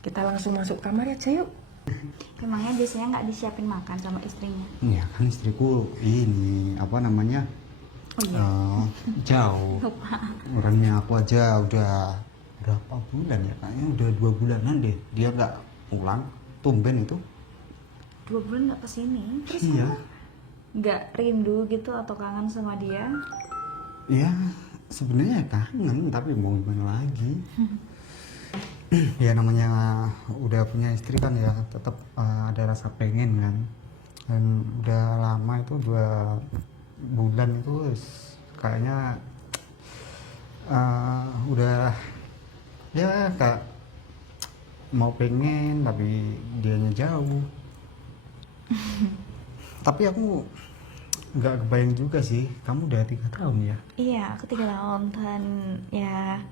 Kita langsung masuk kamar aja yuk. Emangnya biasanya nggak disiapin makan sama istrinya? Ya kan istriku ini apa namanya Oh iya. jauh. Lupa. Orangnya aku aja udah berapa bulan ya, kayaknya udah 2 bulanan deh dia nggak pulang, tumben itu. 2 bulan nggak kesini. Terus Iya. kamu nggak rindu gitu atau kangen sama dia? Ya sebenarnya kangen tapi mau gimana lagi. Ya namanya udah punya istri kan ya tetap ada rasa pengen kan, dan udah lama itu 2 bulan itu kayaknya udah ya kayak mau pengen tapi dianya jauh. Tapi aku nggak kebayang juga sih kamu udah 3 tahun ya. Iya, aku 3 tahun dan ya